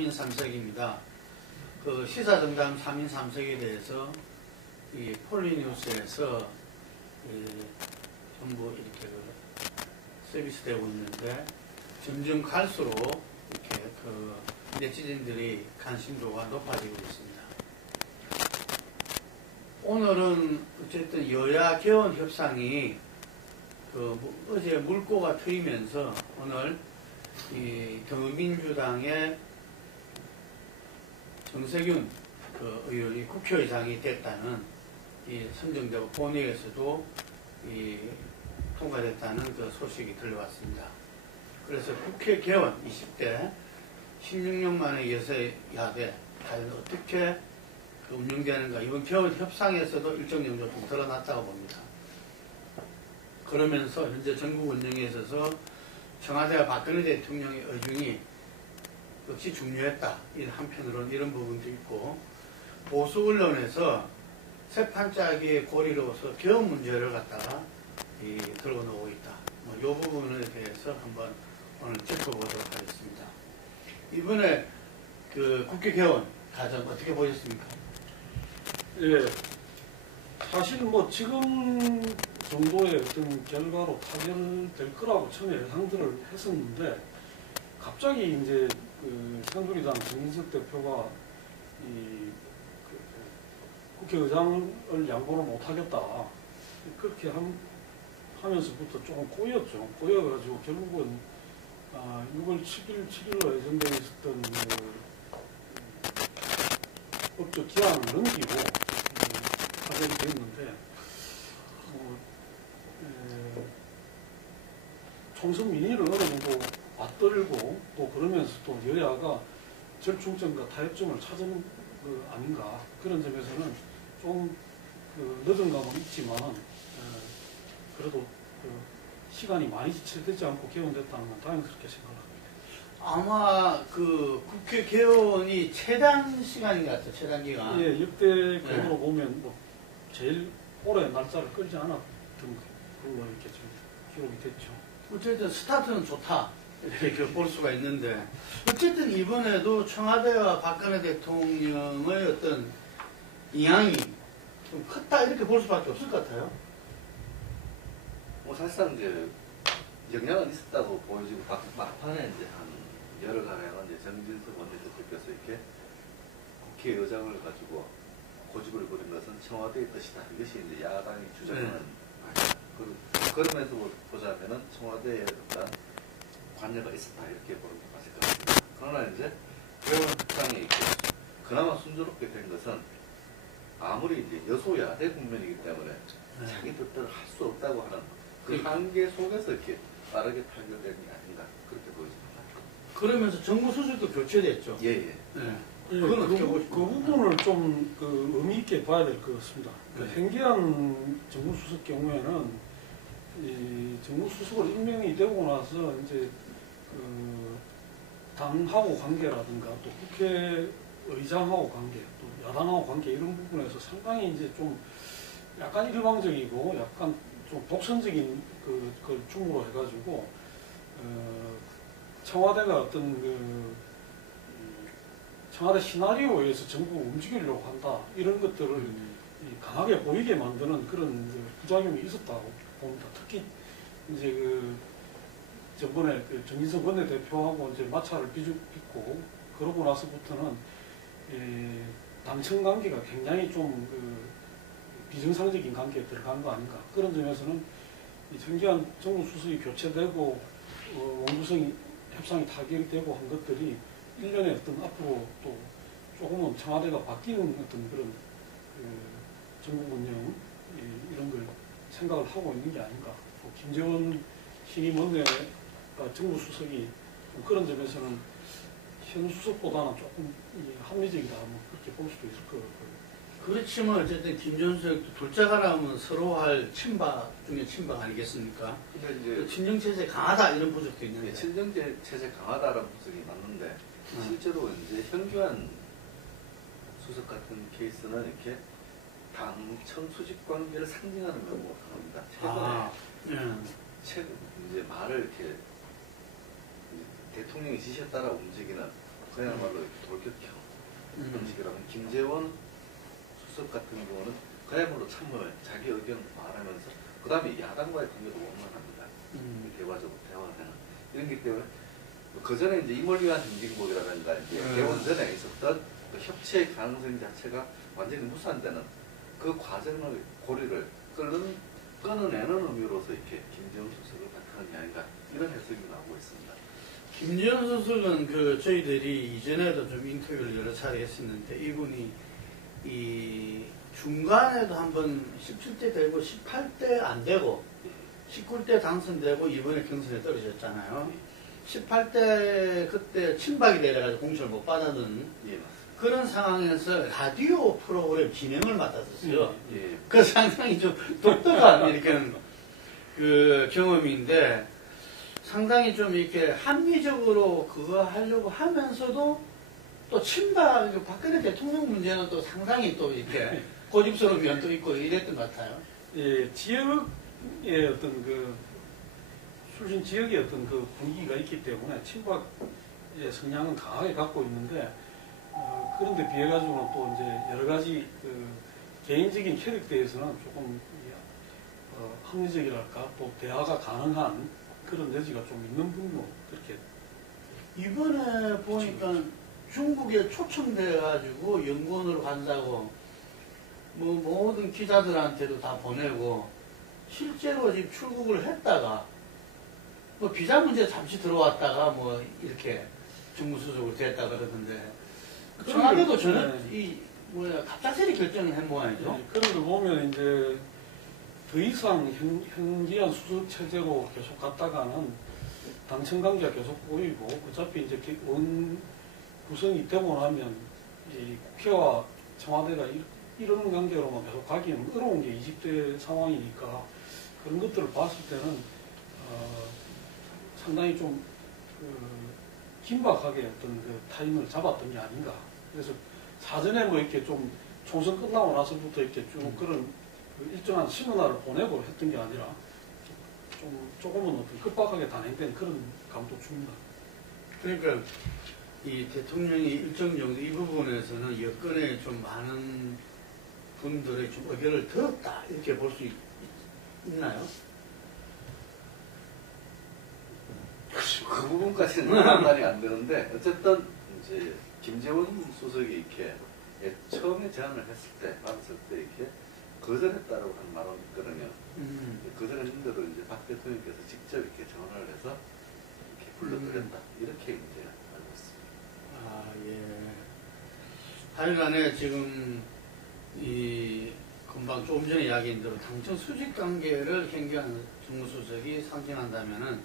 3인 3색입니다. 그 시사정담 3인 3색에 대해서 이 폴리뉴스에서 전부 이렇게 서비스되고 있는데 점점 갈수록 이렇게 그 네티즌들이 관심도가 높아지고 있습니다. 오늘은 어쨌든 여야 개원 협상이 어제 물꼬가 트이면서 오늘 이 더민주당의 정세균 의원이 국회의장이 됐다는 선정되고 본회의에서도 통과됐다는 그 소식이 들려왔습니다. 그래서 국회 개원 20대 16년 만에 여야대 과연 어떻게 운영되는가, 이번 개원 협상에서도 일정 정도 좀 드러났다고 봅니다. 그러면서 현재 전국 운영에 있어서 청와대와 박근혜 대통령의 의중이 역시 중요했다. 한편으로는 이런 부분도 있고, 보수 언론에서 새 판짜기의 고리로서 개헌 문제를 갖다가 들고 나오고 있다. 이 부분에 대해서 한번 오늘 짚어보도록 하겠습니다. 이번에 그 국회 개헌 과정 어떻게 보셨습니까? 예, 사실 뭐 지금 정도의 어떤 결과로 타결될 거라고 처음에 예상들을 했었는데, 갑자기 이제 그 새누리당 정인석 대표가 국회의장을 양보를 못하겠다, 그렇게 하면서부터 조금 꼬였죠. 꼬여가지고 결국은 6월 7일로 예정되어 있었던 법적 기한을 넘기고 타결이 됐는데, 총선 민의를 어느 정도 맞들고 또 그러면서 또 여야가 절충점과 타협점을 찾은 거 아닌가, 그런 점에서는 좀 늦은 감은 있지만 그래도 시간이 많이 지체되지 않고 개헌됐다는 건 다행스럽게 생각합니다. 아마 그 국회 개원이 최단 시간인 것 같아요. 최단 기간. 예, 역대 경우로 보면 뭐 제일 오래 날짜를 끌지 않았던 걸로 이렇게 좀 기록이 됐죠. 어쨌든 스타트는 좋다, 이렇게 볼 수가 있는데, 어쨌든 이번에도 청와대와 박근혜 대통령의 어떤 영향이 좀 컸다, 이렇게 볼 수밖에 없을 것 같아요. 뭐 사실상 이제 영향은 있었다고 보여지고, 막판에 이제 한 여러 가량은 이제 정진석 원내대표께서 이렇게 국회의장을 가지고 고집을 부린 것은 청와대의 뜻이다, 이것이 이제 야당이 주장하는 말이다. 그러면서 보자면은 청와대에 어떤 관여가 있었다, 이렇게 보는 게 맞을 것 같습니다. 그러나 이제 개원 협상이 이렇게 그나마 순조롭게 된 것은, 아무리 이제 여소야대 국면이기 때문에 자기 뜻대로 할 수 없다고 하는 그 한계 속에서 이렇게 빠르게 타결된 게 아닌가, 그렇게 보여집니다. 그러면서 정부 수석도 교체됐죠. 예. 그건 어떻게 그 부분을 좀 의미 있게 봐야 될 것 같습니다. 행기한 정무수석 경우에는 이 정무수석으로 임명이 되고 나서 이제 당하고 관계라든가 또 국회의장하고 관계, 또 야당하고 관계, 이런 부분에서 상당히 이제 좀 약간 일방적이고 약간 좀 독선적인 그걸 중으로 해가지고 청와대가 어떤 청와대 시나리오에 의해서 전국을 움직이려고 한다, 이런 것들을 강하게 보이게 만드는 그런 부작용이 있었다고 봅니다. 특히 이제 저번에 정진석 원내대표하고 이제 마찰을 빚고 그러고 나서부터는 당청 관계가 굉장히 좀 비정상적인 관계에 들어간 거 아닌가, 그런 점에서는 정기한 정무수석이 교체되고 원구성 협상이 타결되고 한 것들이 1년에 어떤 앞으로 또 조금은 청와대가 바뀌는 어떤 그런 전국 운영 이런 걸 생각을 하고 있는 게 아닌가. 김재원 신임 원내가 정무수석이 좀 그런 점에서는 현 수석보다는 조금 합리적이다, 뭐 그렇게 볼 수도 있을 것 같고요. 그렇지만 어쨌든 김전수석도 둘째가라면 서로 할 친박 중에 친박 아니겠습니까? 근데 이제 친정체제 강하다, 이런 부족도 있는데. 친정체제 강하다라는 분석이 맞는데, 실제로 이제 현규환 수석 같은 케이스는 이렇게 당청 수직 관계를 상징하는 경우가 강합니다. 최근 이제 말을 이렇게 대통령이 지시에 따라 움직이는 그야말로 돌격형 음식이라면 김재원 수석 같은 경우는 그야말로 참모에 자기 의견을 말하면서 그 다음에 야당과의 관계도 원만합니다. 대화적으로 대화하는 이런 게 때문에 그 전에 이제 임을 위한 행진곡이라든가 이제 개원 전에 있었던 그 협치의 가능성 자체가 완전히 무산되는 그 과정을 고리를 끊어내는 의미로서 이렇게 김재원 수석을 바탕한 게 아닌가 이런 해석이 나오고 있습니다. 김재원 수석은 그 저희들이 이전에도 좀 인터뷰를 여러 차례 했었는데 이분이 이 중간에도 한번 17대 되고 18대 안 되고 19대 당선되고 이번에 경선에 떨어졌잖아요. 18대 그때 친박이 내려가지고 공천을 못 받았는 예, 그런 상황에서 라디오 프로그램 진행을 맡았었어요. 예. 그 상당히 좀 독특한 이렇게 그 경험인데 상당히 좀 이렇게 합리적으로 그거 하려고 하면서도 또 친박 박근혜 대통령 문제는 또 상당히 또 이렇게 고집스러운 면도 있고 이랬던 것 같아요. 예, 지역의 어떤 그 출신 지역의 어떤 그 분위기가 있기 때문에 친박의 성향은 강하게 갖고 있는데 그런데 비해 가지고는 또 이제 여러 가지 그 개인적인 캐릭터에서는 조금 합리적이랄까 또 대화가 가능한 그런 여지가 좀 있는 분도 그렇게 이번에 보니까 중국에 초청돼가지고 연구원으로 간다고 뭐 모든 기자들한테도 다 보내고 실제로 지금 출국을 했다가 뭐 비자 문제 잠시 들어왔다가 뭐 이렇게 정무수석으로 됐다 그러던데 청와대도 저는 이 뭐야 갑작스레 결정을 한 모양이죠. 네, 그런 걸 보면 이제 더 이상 현기한 수석 체제로 계속 갔다가는 당청 관계가 계속 보이고 어차피 이제 원 구성이 되고 나면 이 국회와 청와대가 이런 관계로만 계속 가기는 어려운 게 20대 상황이니까 그런 것들을 봤을 때는 상당히 좀 긴박하게 어떤 그 타임을 잡았던 게 아닌가. 그래서 사전에 뭐 이렇게 좀 총선 끝나고 나서부터 이렇게 쭉 그런 그 일정한 신문화를 보내고 했던 게 아니라 조금은 어떤 급박하게 단행된 그런 감도 줍니다. 그러니까 이 대통령이 일정 정도 이 부분에서는 여권에 좀 많은 분들의 좀 의견을 들었다 이렇게 볼 수 있나요? 그 부분까지는 판단이 안 되는데 어쨌든 이제 김재원 수석이 이렇게 처음에 제안을 했을 때 받았을 때 이렇게 거절했다라고 하는 말은 있거든요. 거절했는데도 이제 박 대통령께서 직접 이렇게 전화를 해서 이렇게 불러드렸다 이렇게 이제 알고 있습니다. 아 예. 하여간에 지금 이 금방 조금 전에 이야기한 대로 당청 수직 관계를 경계하는 정무수석이 상징한다면은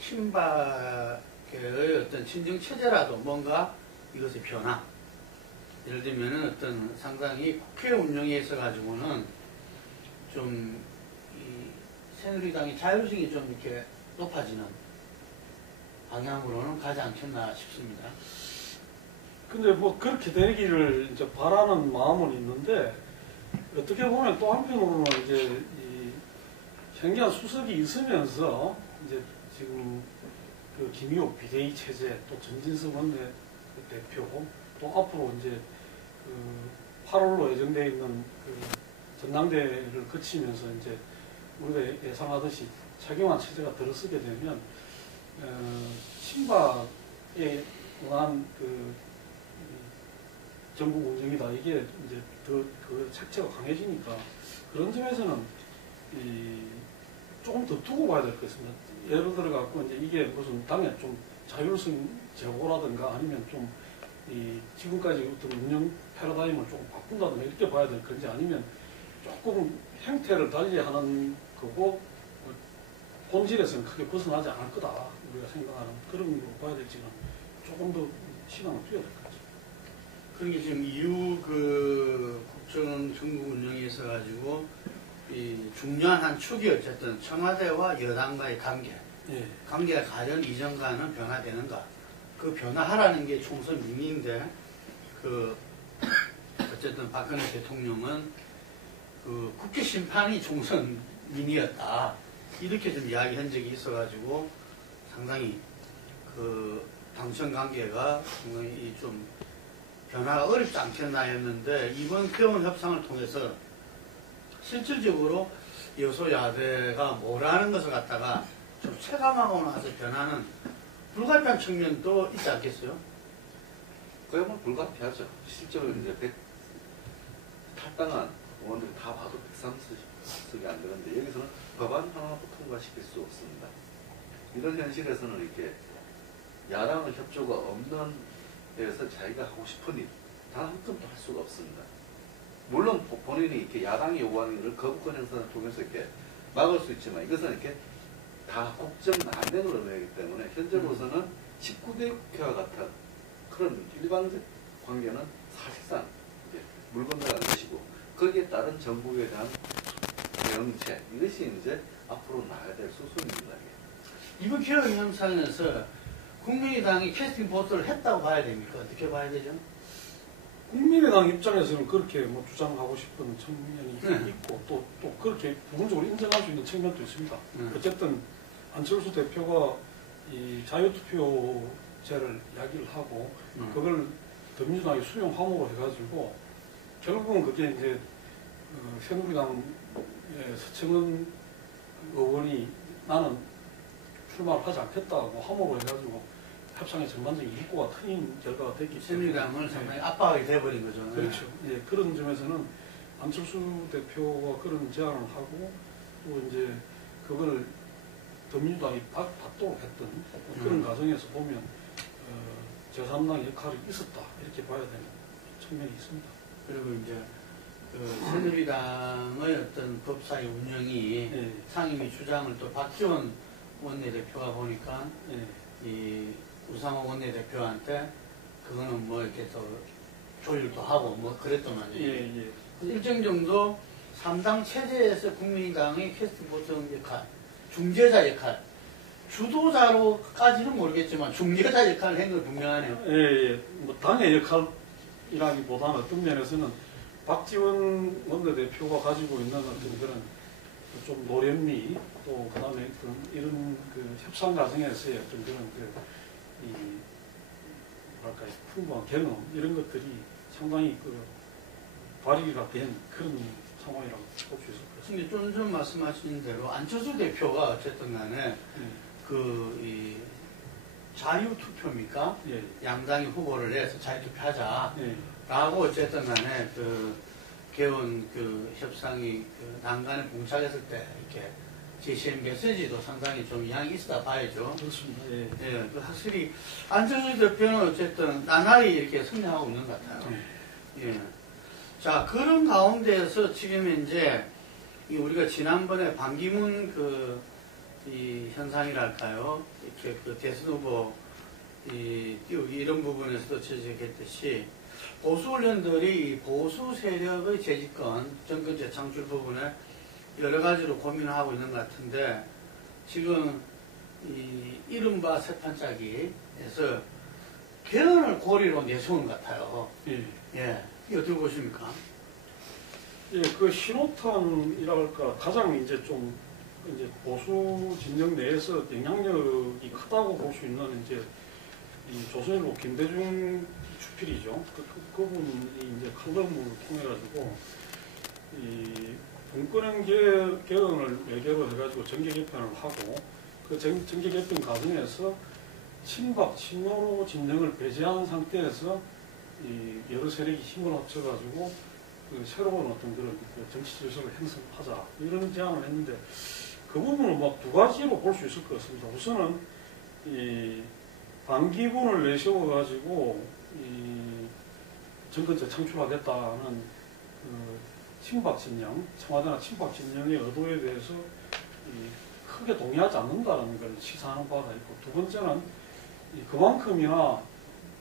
친박의 어떤 친정 체제라도 뭔가 이것의 변화. 예를 들면은 어떤 상당히 국회 운영에 있어 가지고는 좀 이 새누리당의 자율성이 좀 이렇게 높아지는 방향으로는 가지 않겠나 싶습니다. 근데 뭐 그렇게 되기를 이제 바라는 마음은 있는데 어떻게 보면 또 한편으로는 이제 이 현기한 수석이 있으면서 이제 지금 그 김의옥 비대위 체제 또 전진석 원내 대표 또 앞으로 이제 그 8월로 예정되어 있는 그 전당대회를 거치면서 이제 우리가 예상하듯이 차경환 체제가 들어서게 되면 친박에 의한 그 전국 운영이다 이게 이제 더 그 색채가 강해지니까 그런 점에서는 조금 더 두고 봐야 될 것 같습니다. 예를 들어 갖고 이제 이게 무슨 당에 좀 자율성 제고라든가 아니면 좀 이 지금까지 어떤 운영 패러다임을 조금 바꾼다든가 이렇게 봐야 될 건지 아니면 조금 형태를 달리하는 거고 본질에서는 크게 벗어나지 않을 거다 우리가 생각하는 그런 거 봐야 될지는 조금 더 시간을 두어야 될 것 같습니다. 그러니까 지금 이후 그 국정 정부 운영에 있어 가지고 이 중요한 한 축이 어쨌든 청와대와 여당과의 관계, 예. 관계가 가령 이전과는 변화되는가? 그 변화하라는 게 총선 민의인데 그 어쨌든 박근혜 대통령은 그 국회 심판이 총선 민의였다 이렇게 좀 이야기한 적이 있어가지고 상당히 그 당청 관계가 상당히 좀 변화가 어렵지 않겠나 했는데 이번 개원 협상을 통해서 실질적으로 여소야대가 뭐라는 것을 갖다가 좀 체감하고 나서 변화는 불가피한 측면도 있지 않겠어요? 그야말로 불가피하죠. 실제로 이제 탈당한 의원들이 다 봐도 130석이 안 되는데 여기서는 법안 하나도 통과시킬 수 없습니다. 이런 현실에서는 이렇게 야당의 협조가 없는 데에서 자기가 하고 싶은 일 단 한 건도 할 수가 없습니다. 물론 본인이 이렇게 야당이 요구하는 일을 거부권 행사를 통해서 이렇게 막을 수 있지만 이것은 이렇게 다 국정 난행을 의미하기 때문에 현재로서는 19대 국회와 같은 그런 일방적 관계는 사실상 이제 물 건너가는 것이고 거기에 따른 정부에 대한 대응책 이것이 이제 앞으로 나가야 될 수순입니다. 이번 개혁 협상에서 국민의당이 캐스팅 보트를 했다고 봐야 됩니까? 어떻게 봐야 되죠? 국민의당 입장에서는 그렇게 뭐 주장하고 싶은 측면이 네. 있고 또 그렇게 부분적으로 인정할 수 있는 측면도 있습니다. 네. 어쨌든 안철수 대표가 이 자유투표제를 이야기를 하고 그걸 더민주당이 수용 함으로 해가지고 결국은 그게 이제 새누리당의 서청원 의원이 나는 출마를 하지 않겠다고 함으로 해가지고 협상의 전반적인 입구가 트인 결과가 됐기 때문에 새누리당을 상당히 압박이 돼버린 거죠. 그렇죠. 예, 그런 점에서는 안철수 대표가 그런 제안을 하고 또 이제 그걸 더민주당이 받도록 했던 그런 과정에서 보면 제3당 역할이 있었다 이렇게 봐야 되는 측면이 있습니다. 그리고 이제 새누리당의 어떤 법사위 운영이 예, 상임위 주장을 또 박지원 원내대표가 보니까 예, 이 우상호 원내대표한테 그거는 뭐 이렇게 또 조율도 하고 뭐 그랬더만요. 예, 예. 일정 정도 3당 체제에서 국민의당의 캐스팅 보트 역할, 중재자 역할, 주도자로까지는 모르겠지만 중재자 역할을 한 건 분명하네요. 예, 예. 뭐 당의 역할이라기보다는 어떤 면에서는 박지원 원내대표가 가지고 있는 어떤 그런 좀 노련미 또 그다음에 이런 그 협상 과정에서의 어떤 그런 이 뭐랄까 풍부한 경험 이런 것들이 상당히 그 발휘가 된 그런 상황이라고 볼 수 있을 것 같습니다. 근데 좀 전 말씀하신 대로 안철수 대표가 어쨌든 간에 이 자유투표입니까? 예, 양당이 후보를 내서 자유투표하자. 예, 라고 어쨌든 간에 그 개원 그 협상이 그 난간에 봉착했을 때 이렇게 제시한 메시지도 상당히 좀 영향이 있었다 봐야죠. 그렇습니다. 예, 예, 그 확실히 안철수 대표는 어쨌든 나날이 이렇게 성장하고 있는 것 같아요. 예. 자, 그런 가운데에서 지금 이제 우리가 지난번에 반기문 이 현상이랄까요? 이렇게 그 대선 후보 띄우기 이런 부분에서도 지적했듯이 보수 언론들이 보수 세력의 재집권, 정권 재창출 부분에 여러 가지로 고민을 하고 있는 것 같은데 지금 이 이른바 세판짜기에서 개헌을 고리로 내세운 것 같아요. 예. 예, 이거 어떻게 보십니까? 예, 그 신호탄이라 할까 가장 이제 좀 이제 보수 진영 내에서 영향력이 크다고 볼 수 있는 이제 이 조선일보 김대중 주필이죠. 그분이 이제 칼럼을 통해 가지고 이 분권형 개헌을 매개로 해가지고 정계 개편을 하고 그 정계 개편 과정에서 친박 친노 진영을 배제한 상태에서 이 여러 세력이 힘을 합쳐가지고 그 새로운 어떤 그런 정치 질서를 형성하자 이런 제안을 했는데 그 부분은 뭐 두 가지로 볼 수 있을 것 같습니다. 우선은 이 반기문을 내세워가지고 이 정권 재창출하겠다는 그 친박 진영, 청와대나 친박 진영의 의도에 대해서 크게 동의하지 않는다는 걸 시사하는 바가 있고 두 번째는 그만큼이나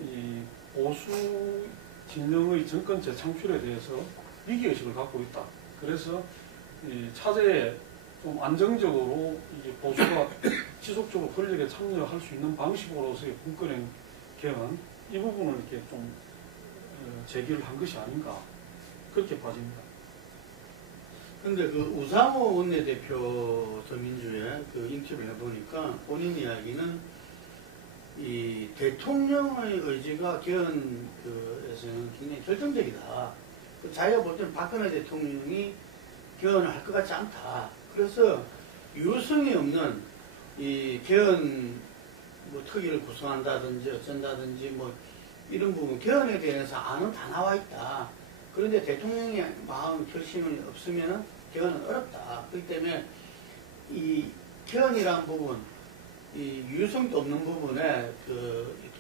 이 보수 진영의 정권 재창출에 대해서 위기의식을 갖고 있다. 그래서 이 차제에 좀 안정적으로 이게 보수가 지속적으로 권력에 참여할 수 있는 방식으로서의 분권형 개헌 이 부분을 이렇게 좀 제기를 한 것이 아닌가 그렇게 봐집니다. 근데 그 우상호 원내대표 더민주에 그 인터뷰를 해보니까 본인 이야기는 이 대통령의 의지가 개헌에서는 굉장히 결정적이다. 자기가 볼 때는 박근혜 대통령이 개헌을 할 것 같지 않다. 그래서 유효성이 없는 이 개헌 뭐 특위를 구성한다든지 어쩐다든지 뭐 이런 부분 개헌에 대해서 안은 다 나와 있다. 그런데 대통령의 마음 결심이 없으면 개헌은 어렵다. 그렇기 때문에 이 개헌이라는 부분, 이 유효성도 없는 부분에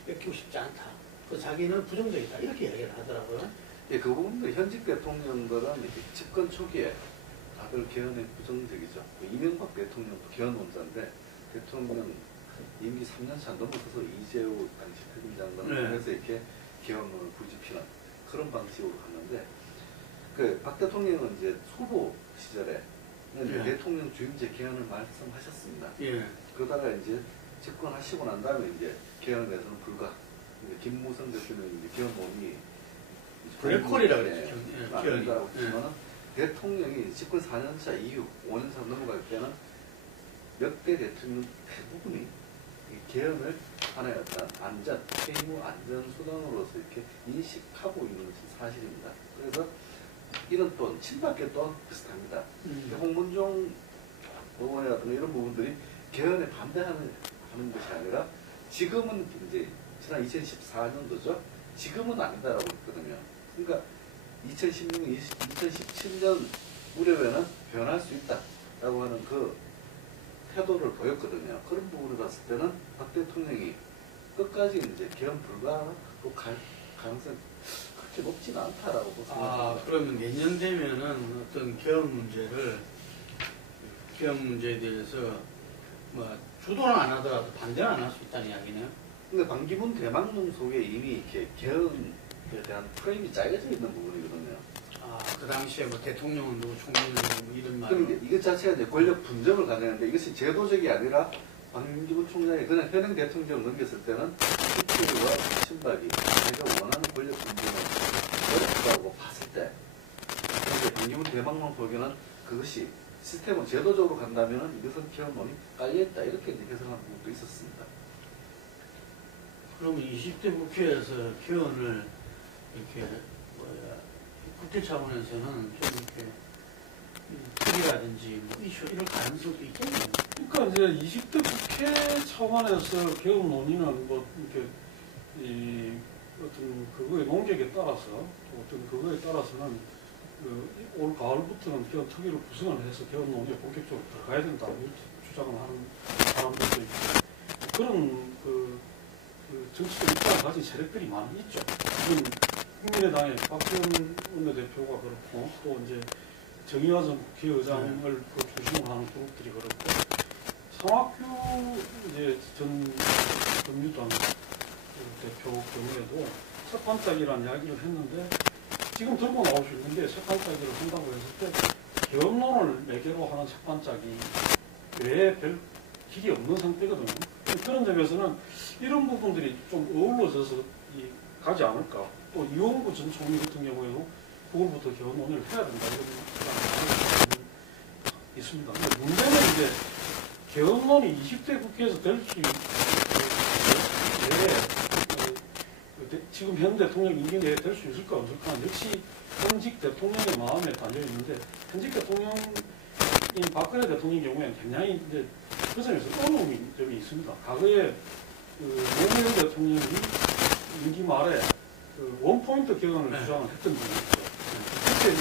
뺏기고 싶지 않다. 그 자기는 부정적이다. 이렇게 이야기를 하더라고요. 예, 그 부분도 현직 대통령들은 이렇게 집권 초기에 다들 개헌에 부정적이죠. 이명박 대통령도 개헌론자인데 대통령 임기 3년차 넘어서서 이재호 당시 특임장관을 네. 통해서 이렇게 개헌론을 부집히는 그런 방식으로 갔는데 그 박 대통령은 이제 후보 시절에 네. 대통령 주임제 개헌을 말씀하셨습니다. 예. 그러다가 이제 집권하시고 난 다음에 이제 개헌에서는 불가. 김무성 대통령이 이제 개헌 논의 블랙홀이라고 네, 그랬죠. 예, 안 개헌이. 된다고 했지만은 대통령이 집권 4년차 이후 5년차 넘어갈 때는 역대 대통령 대부분이 이 개헌을 하나의 어떤 안전, 세무 안전 수단으로서 이렇게 인식하고 있는 것이 사실입니다. 그래서 이런 또 친박계 또한 비슷합니다. 홍문종 의원이라든가 이런 부분들이 개헌에 반대하는 것이 아니라 지금은 이제 지난 2014년도죠. 지금은 아니다라고 했거든요. 그러니까 2016년, 2017년 무렵에는 변할 수 있다라고 하는 그 태도를 보였거든요. 그런 부분을 봤을 때는 박 대통령이 끝까지 이제 개헌 불가로 갈 가능성이 그렇게 높지는 않다라고 생각합니다. 그러면 내년 되면은 어떤 개헌 문제에 대해서 뭐 주도는 안 하더라도 반대는 안 할 수 있다는 이야기네요. 근데 반기문 대망론 속에 이미 이렇게 개헌에 대한 프레임이 짜여져 있는 부분이거든요. 그 당시에 뭐 대통령은 누구, 총리는 누구 이런 말. 그럼 이것 자체가 이제 권력 분점을 가져야하는데 이것이 제도적이 아니라 반기문 총장이 그냥 현행 대통령을 넘겼을 때는 특히와 친박이 자기가 원하는 권력 분점을 어렵다고 봤을 때 근데 반기문 대망론 속에는 그것이 시스템을 제도적으로 간다면 이것은 개헌론이 깔려있다 이렇게 이제 해석하는 부분도 있었습니다. 그러면 20대 국회에서 개헌을 이렇게 국회 차원에서는 좀 이렇게 특이라든지 뭐 이슈 이럴 가능성도 있겠네요. 그러니까 이제 20대 국회 차원에서 개헌 논의는 뭐 이렇게 이 어떤 그거의 논객에 따라서 또 어떤 그거에 따라서는 올 가을부터는 개헌 특위를 구성을 해서 개헌 논의에 본격적으로 들어가야 된다 이렇게 주장을 하는 사람들도 있고 그런 그 정치적 입장을 가진 세력들이 많이 있죠. 지금 국민의당의 박지원 원내대표가 그렇고 또 이제 정의화 전 국회의장을 그 중심으로 하는 그룹들이 그렇고 성학규 이제 전 민주당 대표 경우에도 석판짝이라는 이야기를 했는데 지금 들고 나올 수 있는 게 석판짝이를 한다고 했을 때 개헌론을 매개로 하는 석판짝이 외에 별 길이 없는 상태거든요. 그런 점에서는 이런 부분들이 좀 어우러져서 가지 않을까. 또 이용구 전 총리 같은 경우에도 9월부터 개헌 논의를 해야 된다 이런 생각이 있습니다. 근데 문제는 이제 개헌론이 20대 국회에서 될 수 있는데 지금 현 대통령 임기 내에 될 수 있을까 없을까 역시 현직 대통령의 마음에 달려 있는데 현직 대통령인 박근혜 대통령의 경우에는 굉장히 이제 그 점에서 어려운 점이 있습니다. 과거에 노무현 대통령이 임기 말에 원포인트 개헌을 주장을 했던 적이 있죠. 그때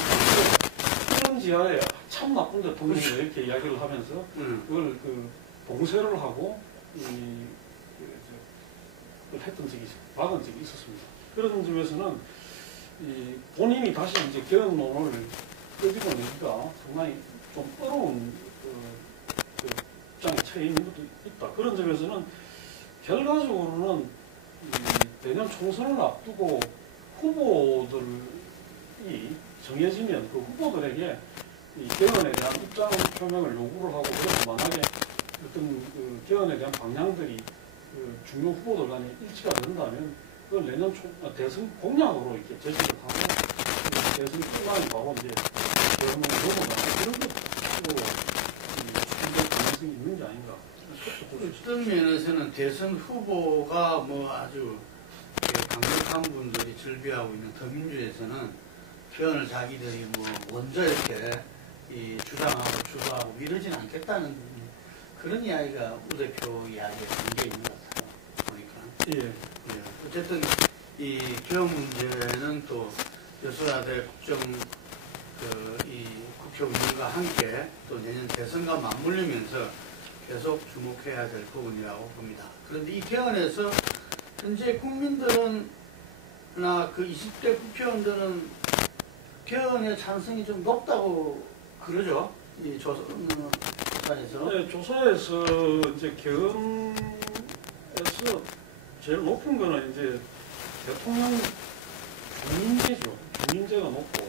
그런 지하에 참 나쁜 대통령이 이렇게 이야기를 하면서 그걸 봉쇄를 하고 했던 적이 막은 적이 있었습니다. 그런 점에서는 본인이 다시 이제 개헌론을 끌어내기가 상당히 좀 어려운 입장에 처해 있는 것도 있다. 그런 점에서는 결과적으로는 내년 총선을 앞두고 후보들이 정해지면 그 후보들에게 이 개헌에 대한 입장 표명을 요구를 하고 그래서 만약에 어떤 개헌에 대한 방향들이 중요 후보들 간에 일치가 된다면 그걸 내년 대선 공약으로 이렇게 제시를 하고 대선 출마에 바로 이제 개헌을 넘어가는 그런 것도 추진될 가능성이 있는 게 아닌가. 어떤 면에서는 대선 후보가 뭐 아주 강력한 분들이 즐비하고 있는 더민주에서는 개헌을 자기들이 뭐 먼저 이렇게 주장하고 주도하고 이러진 않겠다는 그런 이야기가 우 대표 이야기에 담겨 있는 것 같아요. 보니까. 예. 어쨌든 이 개헌 문제는 또 여소야대 국정 이 국회 운영과 함께 또 내년 대선과 맞물리면서 계속 주목해야 될 부분이라고 봅니다. 그런데 이 개헌에서 현재 국민들은 그 20대 국회의원들은 개헌의 찬성이 좀 높다고 그러죠. 이 조사에서. 네, 조사에서 이제 개헌에서 제일 높은 거는 이제 대통령 중임제죠. 중임제가 높고,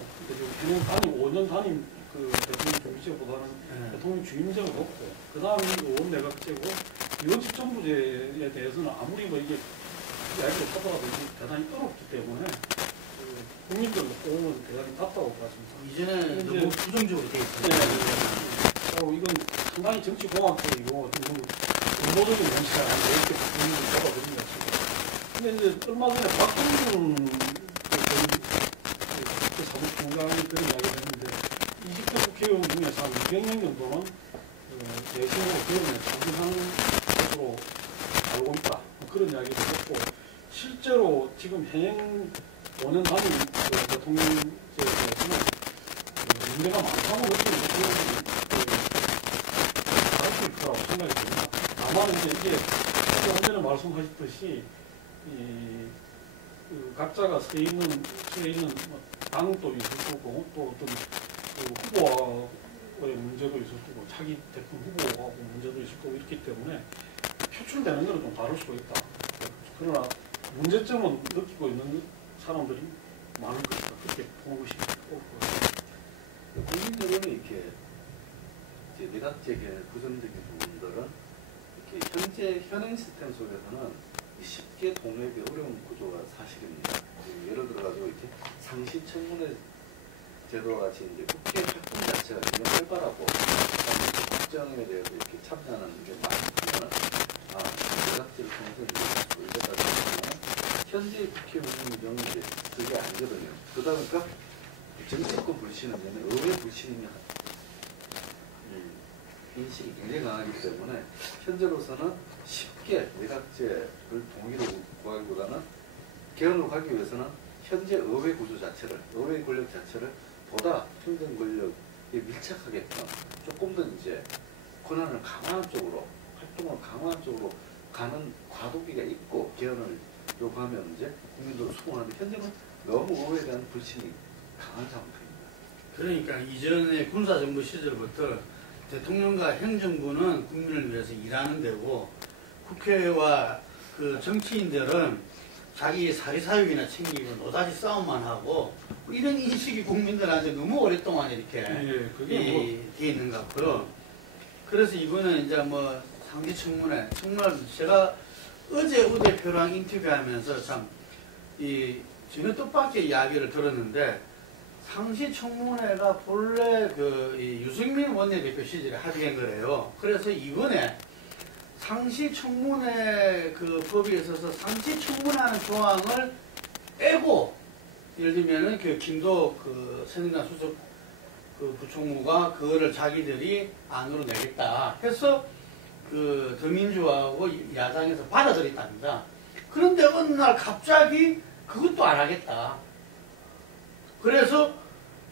그냥 단임, 5년 단임 그 대통령 중임제보다는 대통령 주임제가 높고, 그 다음이 의원 내각제고, 유언집정부제에 대해서는 아무리 뭐 이게 이야기를 하더라도 대단히 어렵기 때문에 국민들 호응은 대단히 낮다고 봤습니다. 이전에 너무 부정적으로 되어 있어요. 그리고 이건 상당히 정치 공학적이고 좀 근본적인 문제가 아니고 이렇게 국민들 잡아들인 것 같습니다. 근데 이제 얼마 전에 박홍준 그 사무총장이 그런 이야기를 했는데 20대 국회의원 중에서 한 200명 정도는 내신으로 개헌에 참여하는 것으로 알고 있다. 그런 이야기를 했고, 실제로 지금 현행 5년 단임 대통령제에 대해서는 문제가 많다고 느끼는 국회의원들이 잘할 거라고 생각이 듭니다. 다만 이제 조금 전에 말씀하셨듯이 각자가 서 있는 뭐 당도 있을 거고 또 어떤 후보와의 문제도 있을 거고 차기 대통령 후보하고 문제도 있을 거고 있기 때문에 표출되는 것은 좀 다를 수가 있다. 그러나 문제점은 느끼고 있는 사람들이 많을 것이다. 그렇게 보는 것이 옳을 것 같습니다. 국민들은 이렇게 이제 내각제계 구성적인 부분들은 이렇게 현재 현행 시스템 속에서는 쉽게 동의하기 어려운 구조가 사실입니다. 예를 들어가지고 이렇게 상시청문회 제도와 같이 이제 국회 활동 자체가 굉장히 활발하고 국정에 대해서 이렇게 참여하는 게 많이 크면 내각제를 통해서 이제 올렸다고 하면 현재 국회 운영 경우에 그게 아니거든요. 그러다 보니까 정치권 불신은 의회 불신이 인식이 굉장히 강하기 때문에 현재로서는 쉽게 내각제를 동의로 구하기보다는 개헌으로 가기 위해서는 현재 의회 구조 자체를, 의회 권력 자체를 보다 행정 권력에 밀착하게끔 조금 더 이제 권한을 강화한 쪽으로, 활동을 강화한 쪽으로 가는 과도기가 있고 개헌을 요구하면 이제 국민들로 수긍하는데 현재는 너무 의회에 대한 불신이 강한 상태입니다. 그러니까 이전에 군사정부 시절부터 대통령과 행정부는 국민을 위해서 일하는 데고 국회와 그 정치인들은 자기 사리사욕이나 챙기고 노다지 싸움만 하고 이런 인식이 국민들한테 너무 오랫동안 이렇게 돼 있는 것 같고요. 그래서 이번에 이제 뭐 상기청문회 정말 제가 어제 우 대표랑 인터뷰하면서 참 전혀 뜻밖의 이야기를 들었는데 상시청문회가 본래 유승민 원내대표 시절에 합의한 거래요. 그래서 이번에 상시청문회 법에 있어서 상시청문회하는 조항을 빼고 예를 들면은 김도 선인관 수석 부총무가 그거를 자기들이 안으로 내겠다 해서 더민주하고 야당에서 받아들였답니다. 그런데 어느 날 갑자기 그것도 안 하겠다. 그래서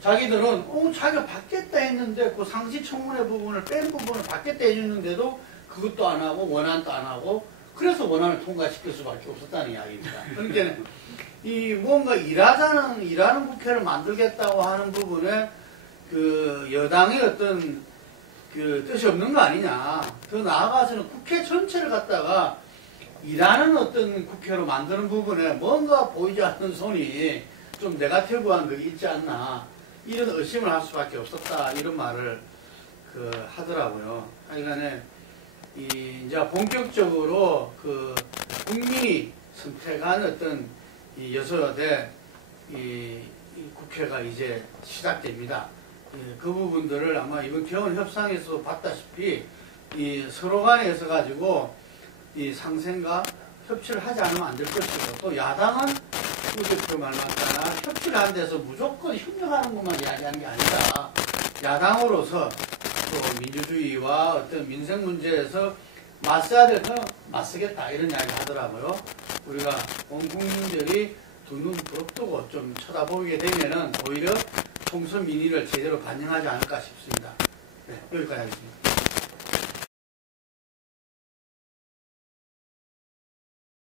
자기들은 자기가 받겠다 했는데 그 상시청문회 부분을 뺀 부분을 받겠다 해줬는데도 그것도 안 하고 원안도 안 하고 그래서 원안을 통과시킬 수밖에 없었다는 이야기입니다. 그러니까 뭔가 일하는 국회를 만들겠다고 하는 부분에 여당의 어떤 뜻이 없는 거 아니냐. 더 나아가서는 국회 전체를 갖다가 일하는 어떤 국회로 만드는 부분에 뭔가 보이지 않는 손이 좀 네거티브한 게 있지 않나. 이런 의심을 할 수밖에 없었다. 이런 말을 하더라고요. 하여간에 이제 본격적으로 국민이 선택한 어떤 여소야대 국회가 이제 시작됩니다. 그 부분들을 아마 이번 개헌 협상에서 봤다시피 이 서로 간에 있어 가지고 이 상생과 협치를 하지 않으면 안 될 것이고, 또 야당은 우대표 말 맞잖아. 협치를 한 데서 무조건 협력하는 것만 이야기하는 게 아니다. 야당으로서 또 민주주의와 어떤 민생 문제에서 맞서야 될 거 맞서겠다 이런 이야기 하더라고요. 우리가 온 국민들이 두 눈 부릅뜨고 좀 쳐다보게 되면은 오히려 총선 민의를 제대로 반영하지 않을까 싶습니다. 네, 여기까지 하겠습니다.